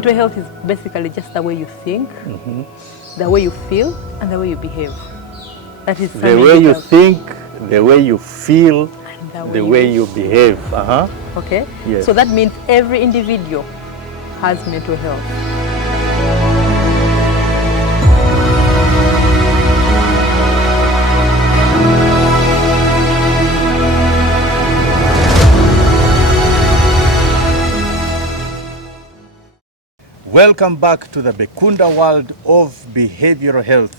mental health is basically just the way you think, the way you feel, and the way you behave. That is the way you think, the way you feel, and the way you behave. Okay? Yes. So that means every individual has mental health. Welcome back to the Bekunda world of behavioral health.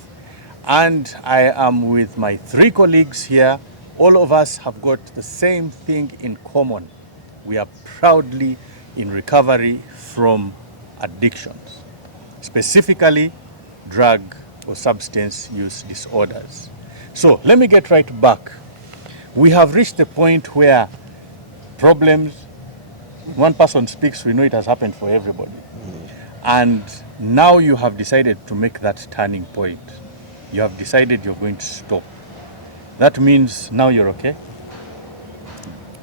And I am with my 3 colleagues here. All of us have got the same thing in common. We are proudly in recovery from addictions, specifically drug or substance use disorders. So let me get right back. We have reached the point where problems, one person speaks, we know it has happened for everybody. And now you have decided to make that turning point. You have decided you're going to stop. That means now you're okay?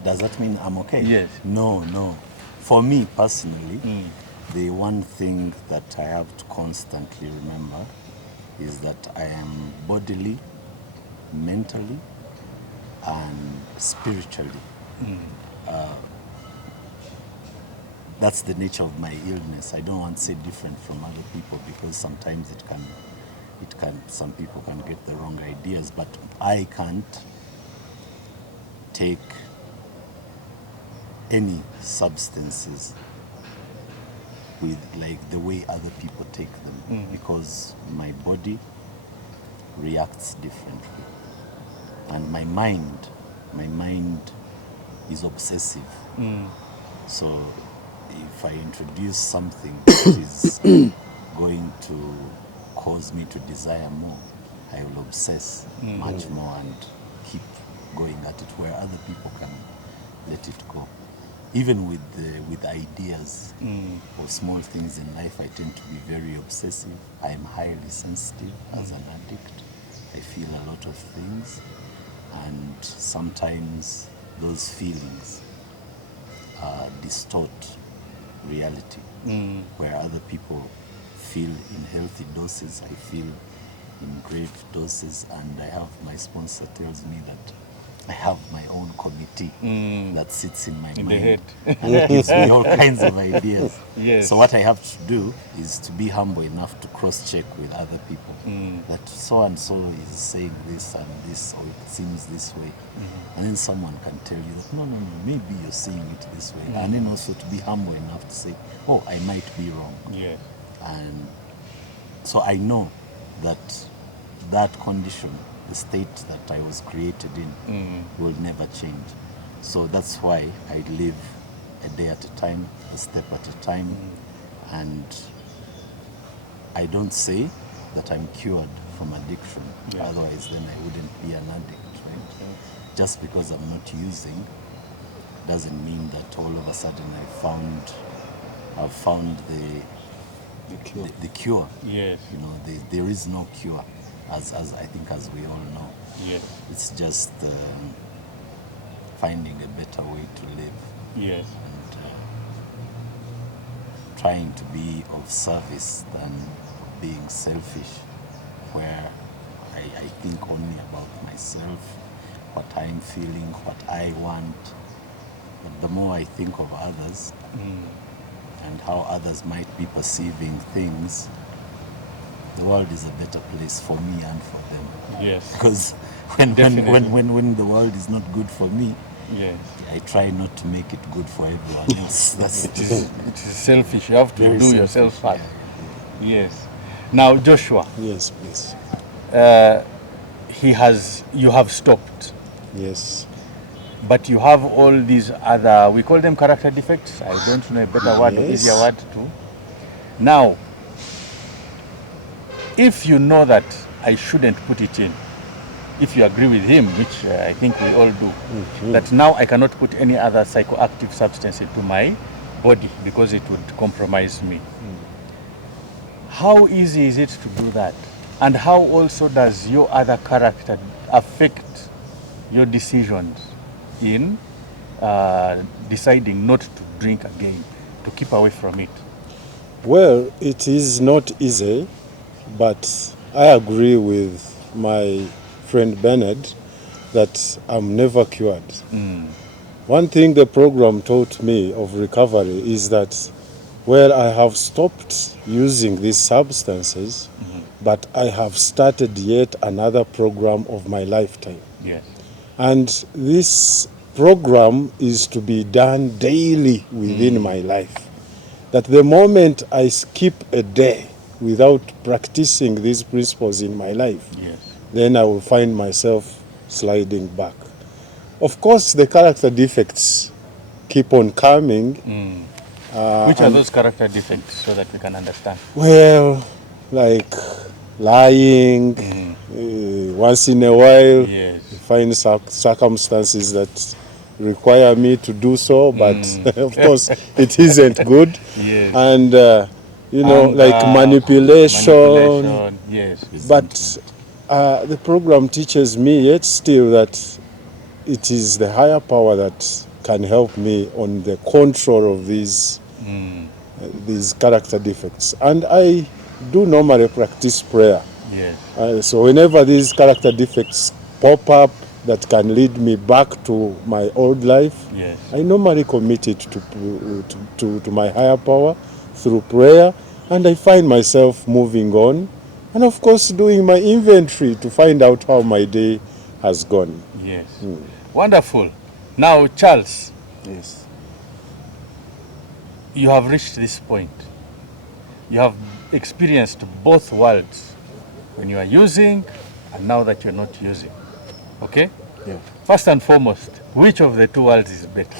Does that mean I'm okay? Yes. No. For me personally, the one thing that I have to constantly remember is that I am bodily, mentally, and spiritually. That's the nature of my illness. I don't want to say different from other people because sometimes some people can get the wrong ideas, but I can't take any substances with like the way other people take them because my body reacts differently. And my mind is obsessive. So if I introduce something that is going to cause me to desire more, I will obsess much more and keep going at it, where other people can let it go. Even with ideas or small things in life, I tend to be very obsessive. I am highly sensitive as an addict. I feel a lot of things, and sometimes those feelings distort reality. Where other people feel in healthy doses, I feel in grave doses, and I have my sponsor tells me that I have my own committee that sits in my mind the head. and gives me all kinds of ideas. Yes. So what I have to do is to be humble enough to cross-check with other people that so and so is saying this and this, or it seems this way, and then someone can tell you that no, maybe you're seeing it this way, and then also to be humble enough to say, oh, I might be wrong. Yes. And so I know that that condition, the state that I was created in, will never change. So that's why I live a day at a time, a step at a time, and I don't say that I'm cured from addiction. Otherwise, then I wouldn't be an addict, right? Just because I'm not using doesn't mean that all of a sudden I've found the cure. Yes. You know, there is no cure, as I think, as we all know. Yes. It's just finding a better way to live. Yes. And trying to be of service than being selfish, where I think only about myself, what I'm feeling, what I want. But the more I think of others and how others might be perceiving things, the world is a better place for me and for them. Yes. Because when the world is not good for me, Yes. I try not to make it good for everyone else. It is selfish. You have to Very do selfish, yourself first. Yes. Now, Joshua, Yes, please. you have stopped, Yes. but you have all these other, we call them character defects. I don't know a better word or Yes. easier word too. Now, if you know that I shouldn't put it in, if you agree with him, which I think we all do, that now I cannot put any other psychoactive substance into my body because it would compromise me. How easy is it to do that? And how also does your other character affect your decisions in Mm. deciding not to drink again, to keep away from it? Mm. Well, it is not easy, but I agree with my friend Bernard that I'm never cured. One thing the program taught me of recovery is that where I have stopped using these substances, but I have started yet another program of my lifetime. Yes. And this program is to be done daily within my life. That the moment I skip a day without practicing these principles in my life, Yes. then I will find myself sliding back. Of course, the character defects keep on coming. Which are those character defects so that we can understand? Well, like lying, once in a while, Yes. find circumstances that require me to do so, but of course it isn't good. Yes. And like Anger, manipulation. Yes. But the program teaches me yet still that it is the higher power that can help me on the control of these character defects. And I do normally practice prayer. Yes. So whenever these character defects pop up that can lead me back to my old life, Yes. I normally commit it to my higher power through prayer, and I find myself moving on, and of course doing my inventory to find out how my day has gone. Yes. Wonderful. Now, Charles, Yes. you have reached this point. You have experienced both worlds, when you are using and now that you're not using. Okay? Yeah. First and foremost, which of the two worlds is better?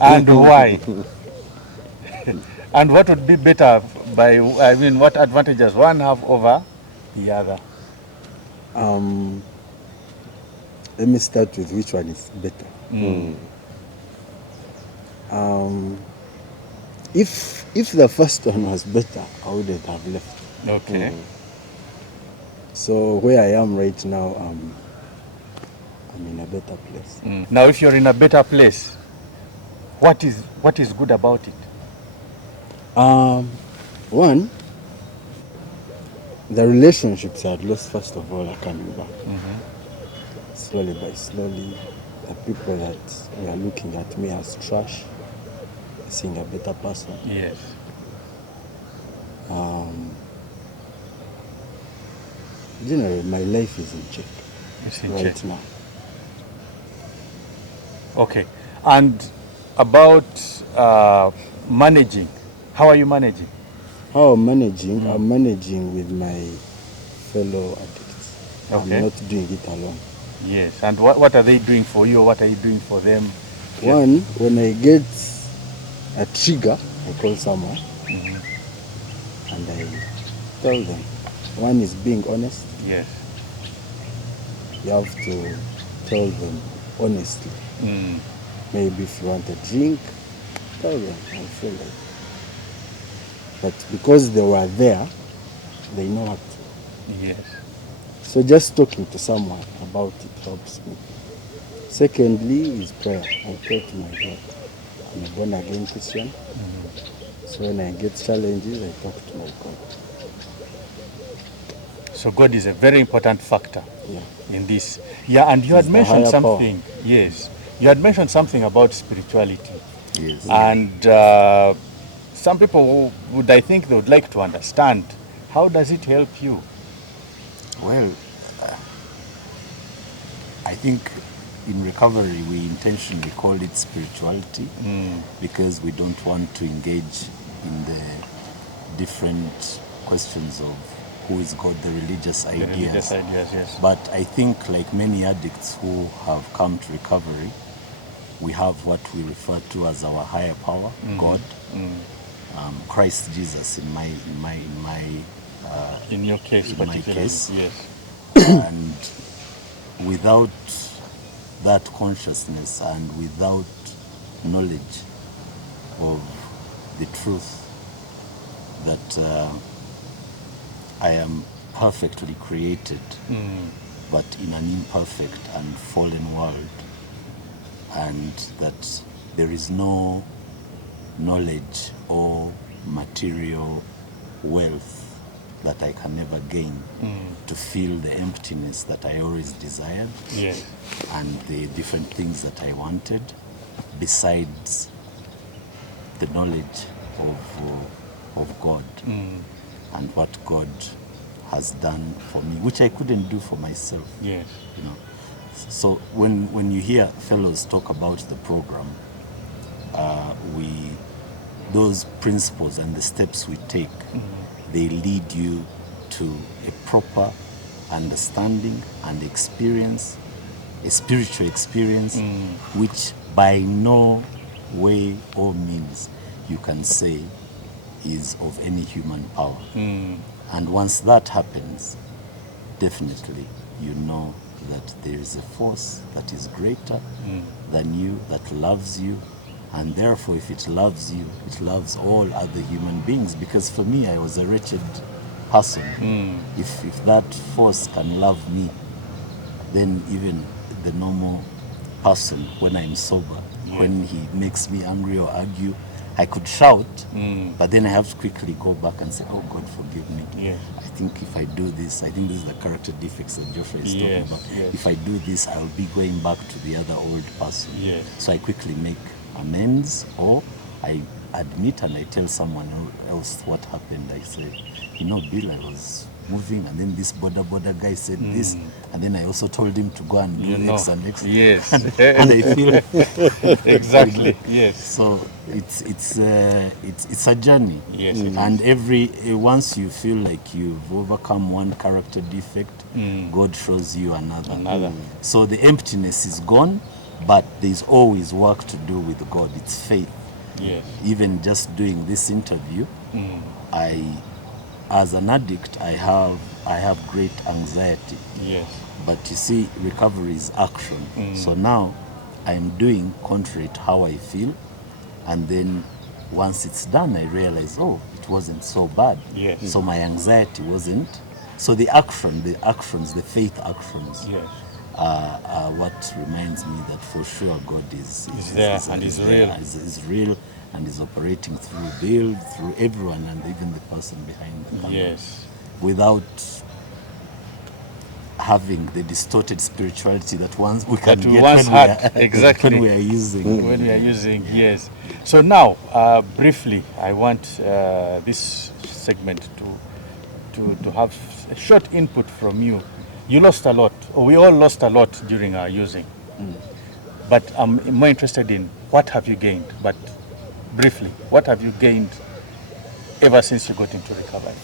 And why? And what would be better what advantages one have over the other? Let me start with which one is better. If the first one was better, I wouldn't have left. Okay. So where I am right now, I'm in a better place. Now, if you're in a better place, what is good about it? One, the relationships I had lost, first of all, are coming back. Slowly by slowly, the people that were looking at me as trash, seeing a better person. Yes. Generally, my life is in check It's in right check. now. Okay. And about managing, how are you managing? How I'm managing, I'm managing with my fellow addicts. Okay. I'm not doing it alone. Yes. And what are they doing for you, or what are you doing for them? One, when I get a trigger, I call someone and I tell them. One is being honest. Yes. You have to tell them honestly. Maybe if you want a drink, tell them, I feel like. But because they were there, they know what to. Yes. So just talking to someone about it helps me. Secondly is prayer. I pray to my God. I'm a born again Christian. So when I get challenges, I talk to my God. So God is a very important factor Yeah. in this. Yeah, and you He's had the mentioned higher power. something. Yes. You had mentioned something about spirituality. Yes. And some people would, I think, they would like to understand, how does it help you? Well, I think in recovery we intentionally call it spirituality because we don't want to engage in the different questions of who is God, the religious The ideas. religious ideas, yes. But I think, like many addicts who have come to recovery, we have what we refer to as our higher power, God, Christ Jesus. In In your case, in my particularly, case. yes. and without that consciousness and without knowledge of the truth that I am perfectly created, but in an imperfect and fallen world, and that there is no knowledge or material wealth that I can never gain to fill the emptiness that I always desired Yes. and the different things that I wanted, besides the knowledge of God and what God has done for me, which I couldn't do for myself. Yes. You know. So when you hear fellows talk about the program, those principles and the steps we take, they lead you to a proper understanding and experience, a spiritual experience, which by no way or means you can say is of any human power. And once that happens, definitely you know that there is a force that is greater than you, that loves you, and therefore if it loves you, it loves all other human beings. Because for me, I was a wretched person. If that force can love me, then even the normal person, when I'm sober, when he makes me angry or argue, I could shout, but then I have to quickly go back and say, oh God, forgive me. Yes. I think if I do this, I think this is the character defects that Geoffrey is Yes, talking about. yes. If I do this, I'll be going back to the other old person. Yes. So I quickly make amends, or I admit and I tell someone else what happened. I say, you know, Bill, I was moving and then this border guy said this, and then I also told him to go and do X and X. Yes. And I feel Exactly. Yes. so it's a journey. Yes, it and once you feel like you've overcome one character defect, God shows you another. So the emptiness is gone, but there's always work to do with God. It's faith. Yes. Even just doing this interview, as an addict, I have great anxiety. Yes. But you see, recovery is action. So now I'm doing contrary to how I feel, and then once it's done, I realize, oh, it wasn't so bad. Yes. So my anxiety wasn't. So the actions, the faith actions, Yes. are what reminds me that for sure God is there and is real. Is real and is operating through Bill, through everyone, and even the person behind the camera. Yes. Without having the distorted spirituality that once we can That we get once when had, we are, exactly. when we are using. When we are using, yes. So now, briefly, I want this segment to have a short input from you. You lost a lot, or we all lost a lot during our using. But I'm more interested in what have you gained? But briefly, what have you gained ever since you got into recovery?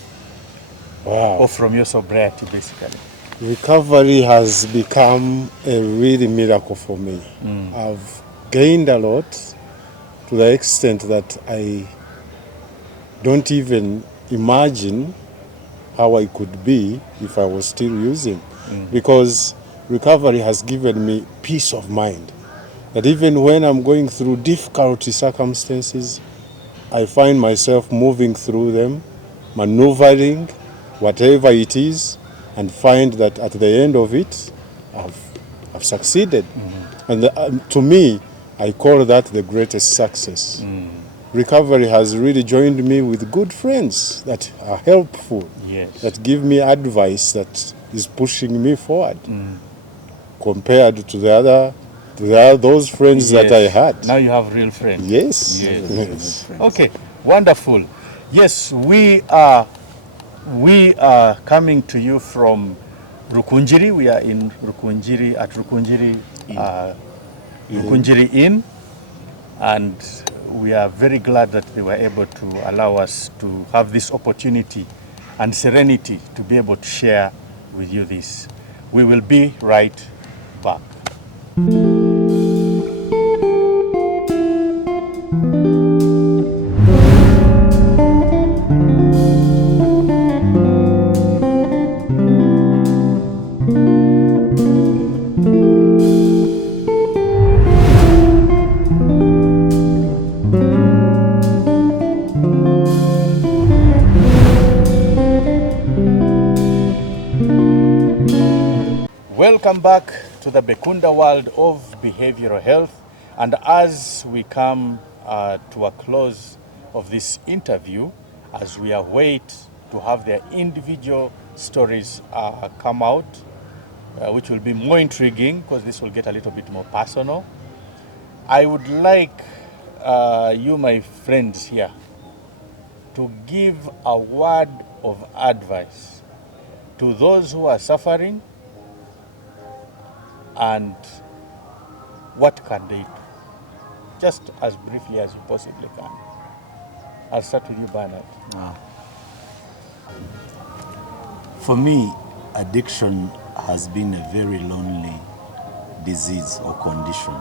Wow. Or from your sobriety, basically? Recovery has become a really miracle for me. I've gained a lot to the extent that I don't even imagine how I could be if I was still using. Because recovery has given me peace of mind. That even when I'm going through difficult circumstances, I find myself moving through them, maneuvering whatever it is, and find that at the end of it, I've succeeded. And to me, I call that the greatest success. Recovery has really joined me with good friends that are helpful, Yes. that give me advice that is pushing me forward, compared to those friends that I had. Now you have real friends. Yes. Yes. Yes. Okay, wonderful. Yes, we are coming to you from Rukunjiri. We are in Rukunjiri, at Rukunjiri Inn, and we are very glad that they were able to allow us to have this opportunity and serenity to be able to share with you this. We will be right back. Welcome back to the Bekunda world of behavioral health. And as we come to a close of this interview as we await to have their individual stories come out, which will be more intriguing because this will get a little bit more personal. I would like you, my friends here, to give a word of advice to those who are suffering, and what can they do? Just as briefly as you possibly can. I'll start with you, Bernard. For me, addiction has been a very lonely disease or condition.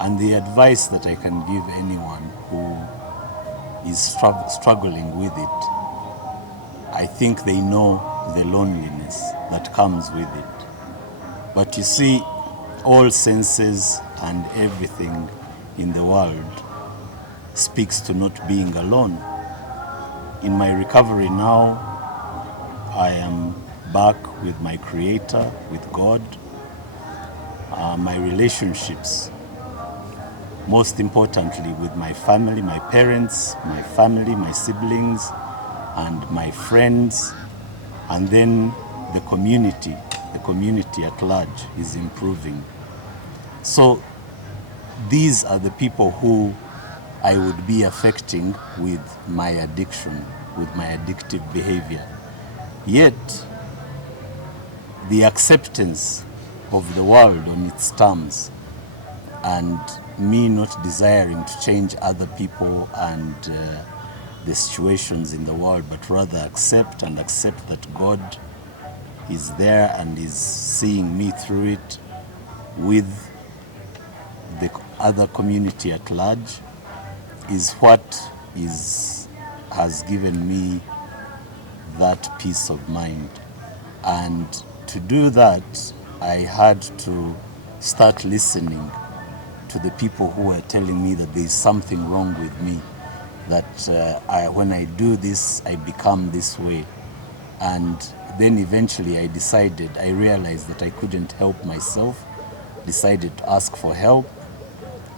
And the advice that I can give anyone who is struggling with it, I think they know the loneliness that comes with it. But you see, all senses and everything in the world speaks to not being alone. In my recovery now, I am back with my Creator, with God, my relationships, most importantly with my family, my parents, my family, my siblings, and my friends, and then the community at large is improving. So these are the people who I would be affecting with my addiction, with my addictive behavior. Yet, the acceptance of the world on its terms and me not desiring to change other people and the situations in the world, but rather accept that God is there and is seeing me through it with the other community at large, is what has given me that peace of mind. And to do that, I had to start listening to the people who were telling me that there is something wrong with me, that when I do this, I become this way. And then eventually I realized that I couldn't help myself, decided to ask for help,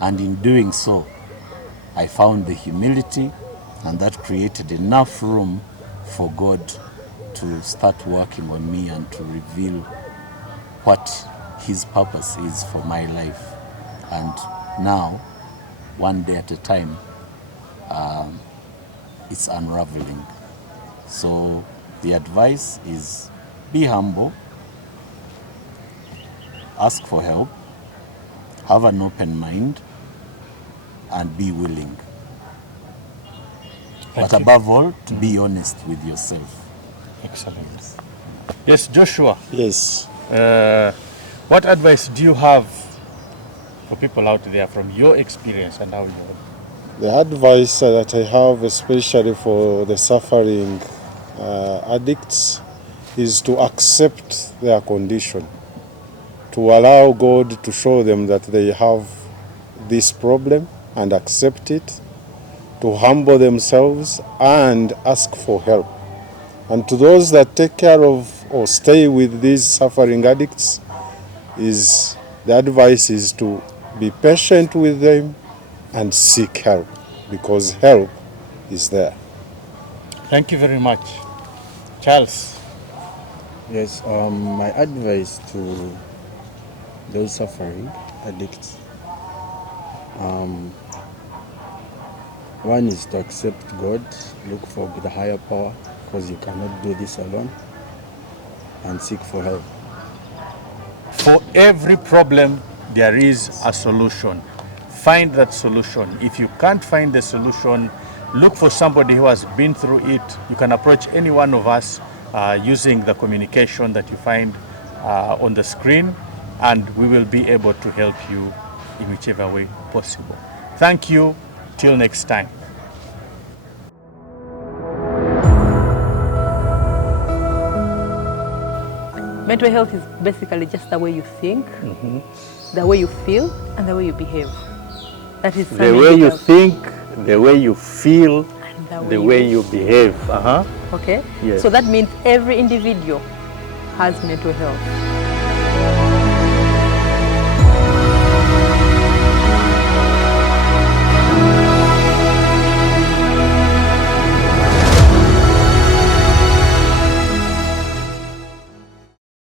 and in doing so, I found the humility, and that created enough room for God to start working on me and to reveal what His purpose is for my life. And now, one day at a time, it's unraveling. So the advice is be humble, ask for help, have an open mind, and be willing. But above all, to be honest with yourself. Excellent. Yes, Joshua. Yes. What advice do you have for people out there from your experience and how you work? The advice that I have, especially for the suffering addicts, is to accept their condition, to allow God to show them that they have this problem and accept it, to humble themselves and ask for help. And to those that take care of or stay with these suffering addicts, the advice is to be patient with them and seek help, because help is there. Thank you very much. Charles. Yes, my advice to those suffering addicts, one is to accept God, look for the higher power, because you cannot do this alone, and seek for help. For every problem, there is a solution. Find that solution. If you can't find the solution, look for somebody who has been through it. You can approach any one of us using the communication that you find on the screen, and we will be able to help you in whichever way possible. Thank you. Till next time. Mental health is basically just the way you think, the way you feel, and the way you behave. That is The way you think, the way you feel, and the way you behave. Okay? Yes. So that means every individual has mental health.